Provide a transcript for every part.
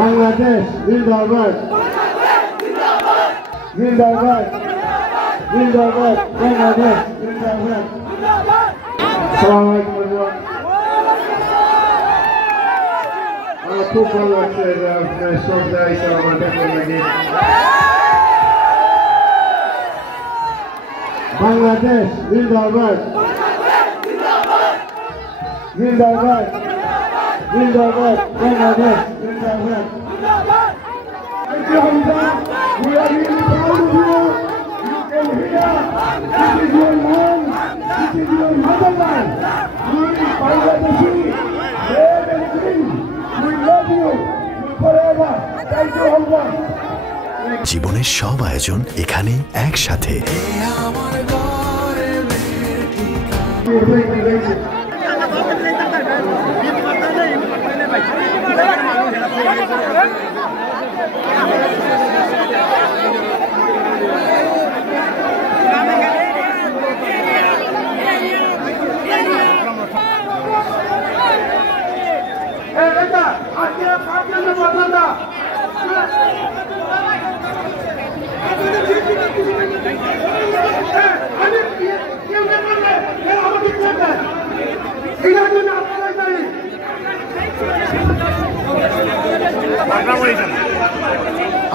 বাংলাদেশ জিন্দাবাদ জিন্দাবাদ জিন্দাবাদ বাংলাদেশ জিন্দাবাদ। আসসালামু আলাইকুম everyone। আমার খুব ভালো লাগছে যে আপনার শ্রদ্ধা হিসেবে আমার দেখুন নাকি বাংলাদেশ জিন্দাবাদ জিন্দাবাদ জিন্দাবাদ বাংলাদেশ জিন্দাবাদ। Thank you, Hamza. We are really proud of you. You can hear. This is your land. This is your motherland. We Bangladeshi, brave and green. We love you forever. Thank you, Hamza. জীবনের সব আয়োজন এখানে একসাথে।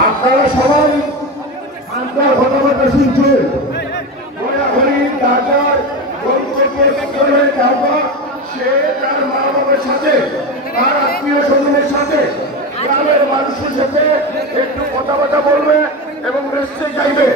আপনারা সবাই আমরা ঘটনাটা শুনছেন সে তার মা বাবার সাথে তার আত্মীয় স্বজনের সাথে গ্রামের মানুষের সাথে একটু কথাবার্তা বলবে এবং রেস্টে যাইবে।